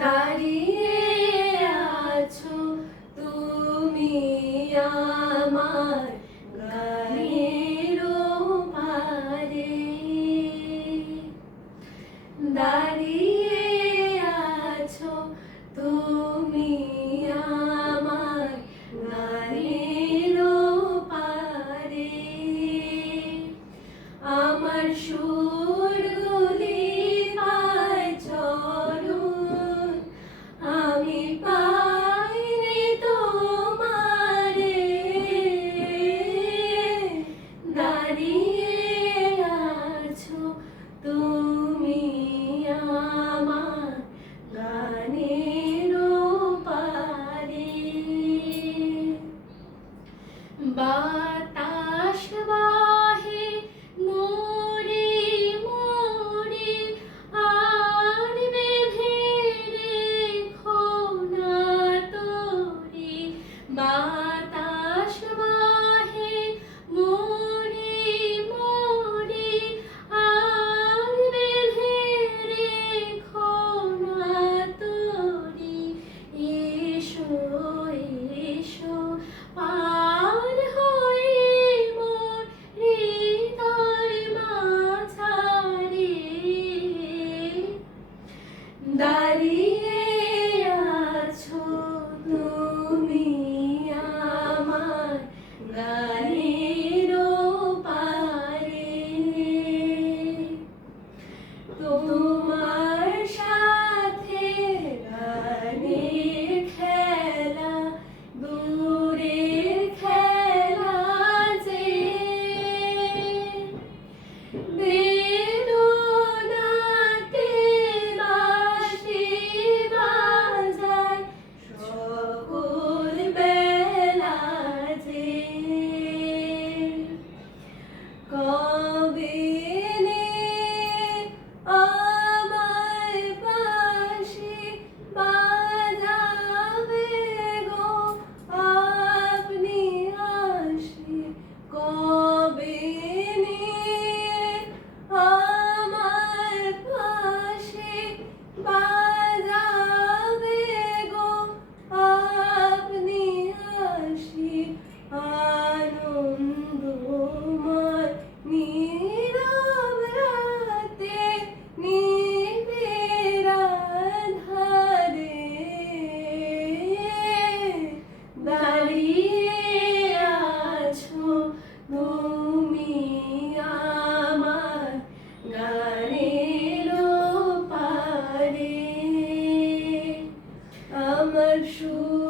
দাঁড়িয়ে আছো তুমি আমার গানের পারে, দাঁড়িয়ে আছো তুমি আমার গানের পারে। আমার সুরগুলি পায় চরণ, আমি পাইনি তোমারে। দাঁড়িয়ে আছো তুমি আমার গানের পারে। বাতাস বাহে মোরে মোরে, আর বেঁধে রেখো না তোরে। বাতাস বাহে মোরে মোরে, আর বেঁধে রেখো না তোরে। এসো এসো পার হয়ে মোর হৃদয় মাঝারে। দাঁড়িয়ে আছো তুমি আমার গানের পারে। তোমার সাথে গানের খেলা দূরের খেলা যে, বেদনাতে বাঁশি বাজায় সকল বেলা যে। কবে নে আমায় বাঁশি বাজাবে গো আপনি আসি। কবে নে আমায় বাঁশি বাজাবে গো আপনি আসি। আনন্দময় নীরব রাতে নিবিড় আঁধারে, দাঁড়িয়ে আছো তুমি আমার গানের পারে। আমার সুর